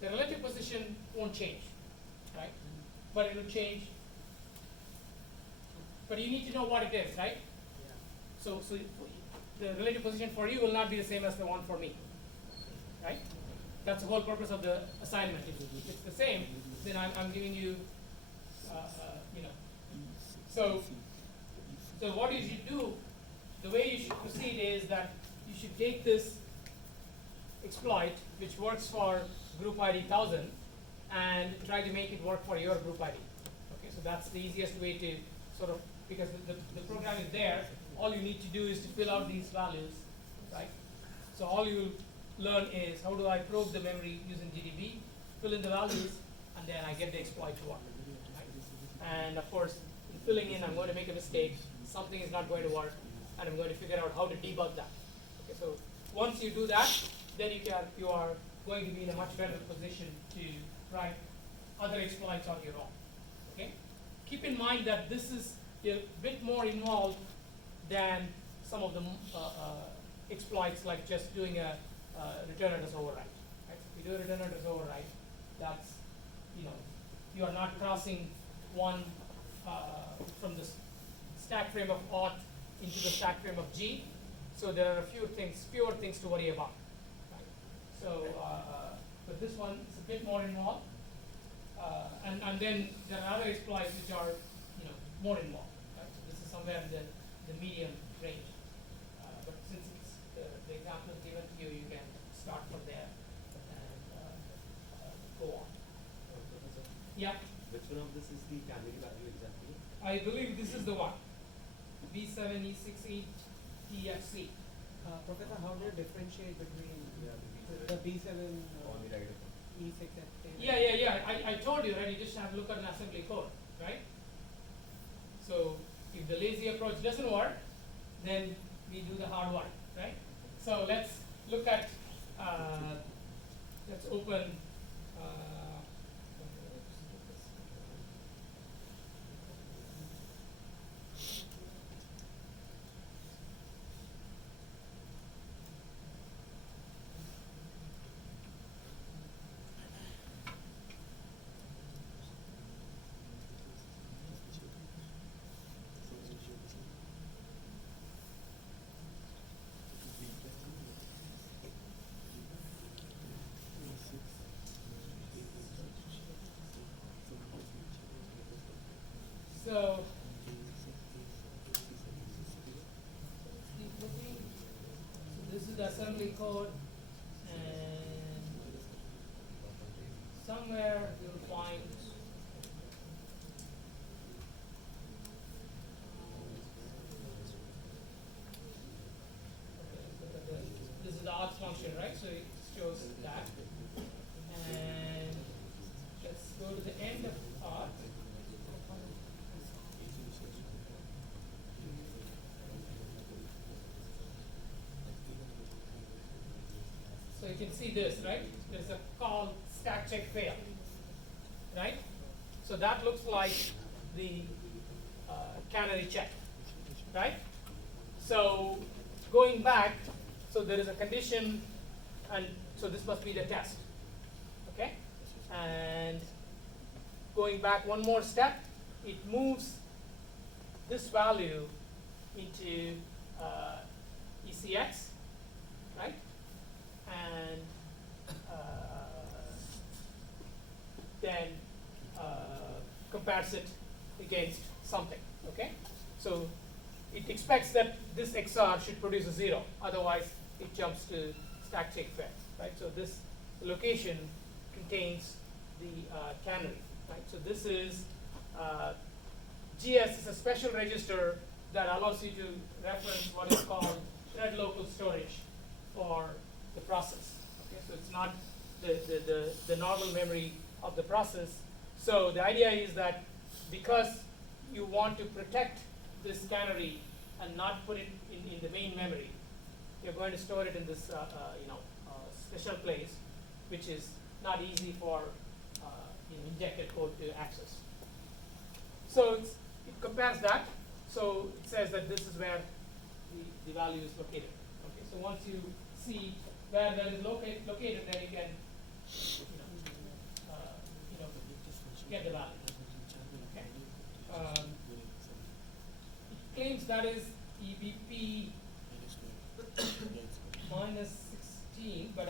the relative position won't change, right? But it will change. But you need to know what it is, right? So the relative position for you will not be the same as the one for me, right? That's the whole purpose of the assignment. If it's the same, then I'm giving you, you know. So what you should do, the way you should proceed is that you should take this exploit, which works for group ID 1000, and try to make it work for your group ID. Okay, so that's the easiest way to sort of, because the program is there, all you need to do is to fill out these values, right? So all you learn is how do I probe the memory using GDB, fill in the values, and then I get the exploit to work. Right? And of course, in filling in, I'm going to make a mistake, something is not going to work, and I'm going to figure out how to debug that. Okay, so once you do that, then you are going to be in a much better position to write other exploits on your own. Okay? Keep in mind that this is a bit more involved than some of the exploits, like just doing a return address override. Right? So if you do a return address override, that's, you are not crossing one from the stack frame of auth into the stack frame of G. So there are a fewer things to worry about. Right? So, but this one is a bit more involved, and then there are other exploits which are, more involved. Right? So this is somewhere in the medium range. But since it's the example is given to you, you can start from there and go on. Yeah. Which one of this is the canary value exactly? I believe this is the one. B7E6E TFC. Professor, how do you differentiate between the B7 On the right. E6 and Yeah. I told you, right? You just have to look at an assembly code, right? So if the lazy approach doesn't work, then we do the hard one, right? So let's look at, let's open, so keep looking. So this is the assembly code, and somewhere you'll find this is the auth function, right? So it shows that. And let's go to the end of auth. So you can see this, right? There's a call stack check fail, right? So that looks like the canary check, right? So going back, so there is a condition, and so this must be the test, okay? And going back one more step, it moves this value into ECX, right? And then compares it against something, okay? So it expects that this XOR should produce a 0, otherwise it jumps to stack check fail, right? So this location contains the canary, right? So this is GS is a special register that allows you to reference what is called thread local storage for the process. Okay, so it's not the normal memory of the process. So the idea is that because you want to protect this canary and not put it in the main memory, you're going to store it in this special place, which is not easy for injected code to access. So it compares that. So it says that this is where the value is located. Okay, so once you see where that is located, then you can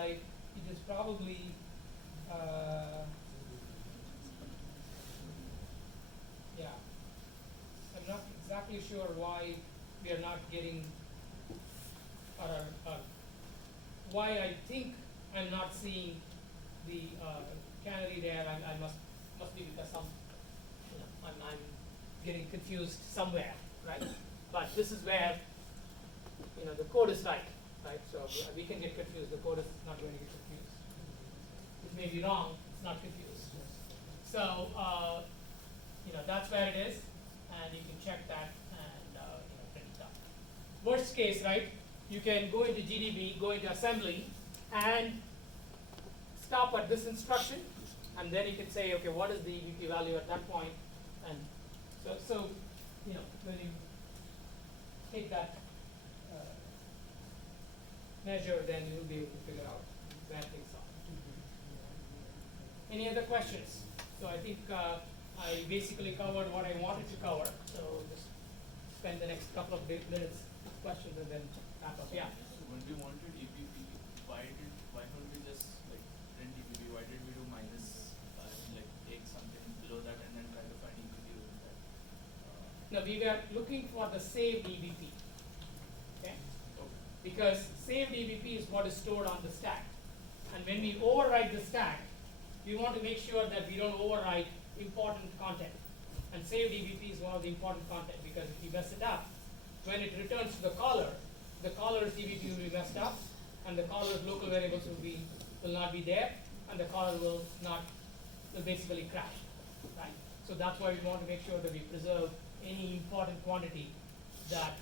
it is probably yeah. I'm not exactly sure why we are not getting or why I think I'm not seeing the canary there. I must be because I'm getting confused somewhere, right? But this is where the code is right? So we can get confused. The code is not going to get confused. It may be wrong. It's not confused. So that's where it is, and you can check that and print it out. Worst case, right? You can go into GDB, go into assembly, and stop at this instruction, and then you can say, okay, what is the EBP value at that point? And so when you take that measure, then you'll be able to figure out where things are. Any other questions? So I think I basically covered what I wanted to cover. So just spend the next couple of minutes questions and then wrap up. Yeah. So when we wanted EBP, why don't we just like print EBP? Why did we do minus like take something below that and then try to find EBP with that? No, we were looking for the saved EBP. Okay? Because saved EBP is what is stored on the stack. And when we overwrite the stack, we want to make sure that we don't overwrite important content. And saved EBP is one of the important content, because if you mess it up, when it returns to the caller's EBP will be messed up, and the caller's local variables will not be there, and the caller will basically crash. Right? So that's why we want to make sure that we preserve any important quantity that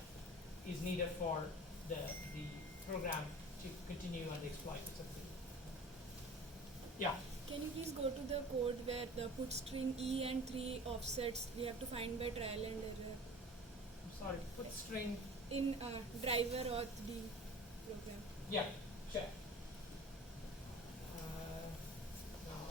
is needed for the program to continue and exploit it successfully. Yeah. Can you please go to the code where the put string E and 3 offsets we have to find by trial and error? I'm sorry, put string. In driver auth D program. Yeah, sure. Now,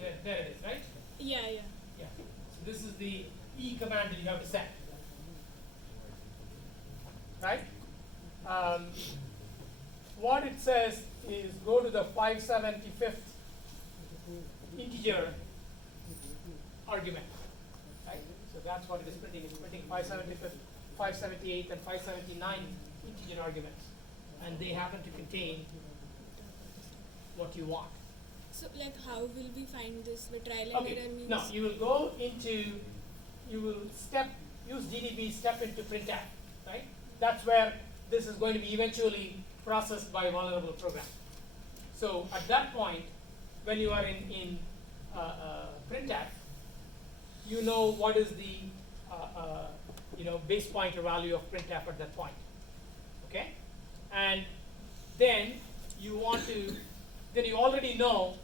yeah, there it is, right? Yeah. Yeah. So this is the E command that you have to set. Right? What it says is go to the 575th integer argument. Right? So that's what it is printing. It's printing 575th, 578th, and 579 integer arguments. And they happen to contain what you want. So like how will we find this? The trial and Okay. error means? No, you will go into, you will use GDB step into printf, right? That's where this is going to be eventually processed by a vulnerable program. So at that point, when you are in printf, you know what is the base pointer value of printf at that point. Okay, and then you want to, then you already know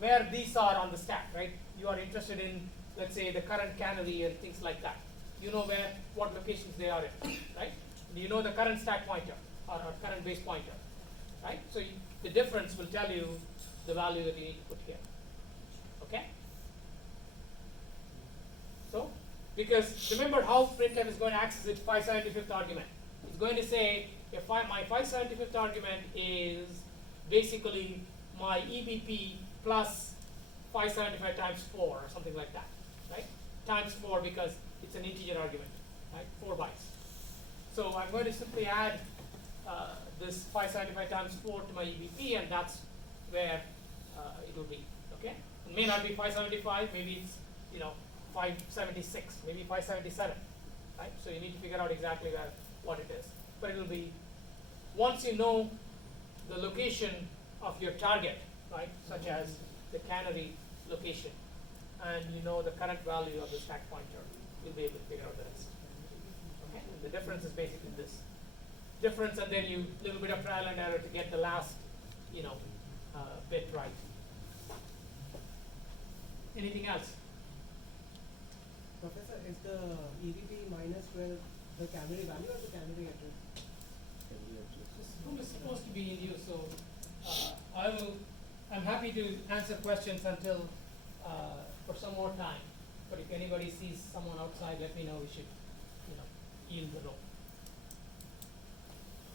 where these are on the stack, right? You are interested in, let's say, the current canary and things like that. You know what locations they are in, right? You know the current stack pointer or current base pointer, right? So the difference will tell you the value that you need to put here. Okay? So, because remember how printf is going to access its 575th argument. It's going to say, if my 575th argument is basically my EBP plus 575 times 4 or something like that, right? Times 4 because it's an integer argument, right? 4 bytes. So I'm going to simply add this 575 times 4 to my EBP, and that's where it will be. Okay? It may not be 575, maybe it's 576, maybe 577, right? So you need to figure out exactly what it is. But it will be, once you know the location of your target, right, such as the canary location, and you know the current value of the stack pointer, you'll be able to figure out the rest. Okay? And the difference is basically this difference, and then you little bit of trial and error to get the last, bit right. Anything else? Professor, is the EBP minus 12 the canary value or the canary address? This room is supposed to be in use, so I'm happy to answer questions until for some more time. But if anybody sees someone outside, let me know. We should, yield the room.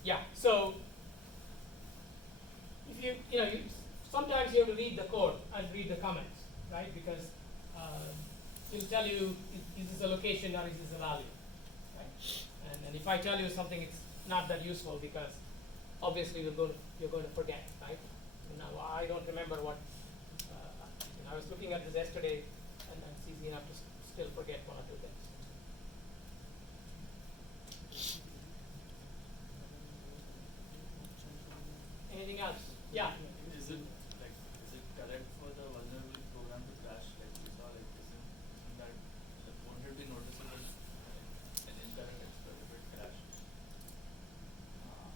Yeah. So if you sometimes you have to read the code and read the comments, right? Because it'll tell you is this a location or is this a value, right? And if I tell you something, it's not that useful because obviously you're going to forget, right? Now I don't remember what I was looking at this yesterday, and it's easy enough to still forget one or two things. Anything else? Yeah. Is it correct for the vulnerable program to crash like we saw? Like isn't that won't it be noticeable an incorrect exploit if it crashed?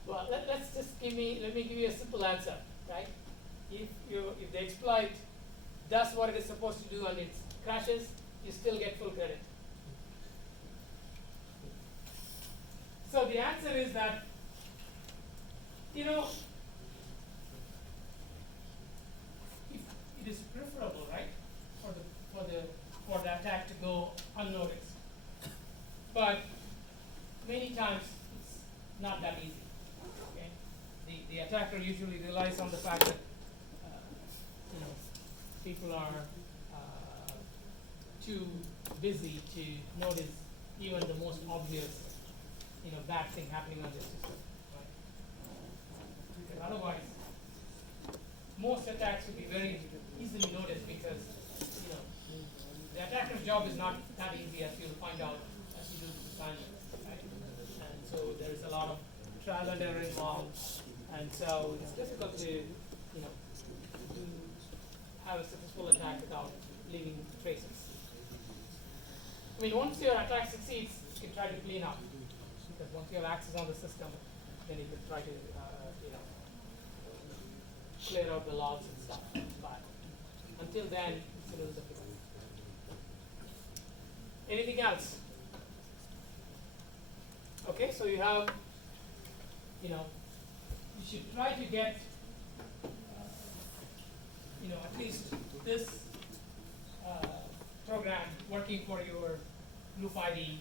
Well, let me give you a simple answer, right? If the exploit does what it is supposed to do and it crashes, you still get full credit. So the answer is that if it is preferable, right, for the attack to go unnoticed. But many times it's not that easy. Okay, the attacker usually relies on the fact that people are too busy to notice even the most obvious bad thing happening on their system. Right? Because otherwise, most attacks will be very easily noticed because the attacker's job is not that easy, as you'll find out as you do this assignment. Right? And so there is a lot of trial and error involved, and so it's difficult to have a successful attack without leaving traces. I mean, once your attack succeeds, you can try to clean up. Because once you have access on the system, then you can try to, clear out the logs and stuff. But until then, it's a little difficult. Anything else? Okay, so you have, you should try to get at least this program working for your Loop ID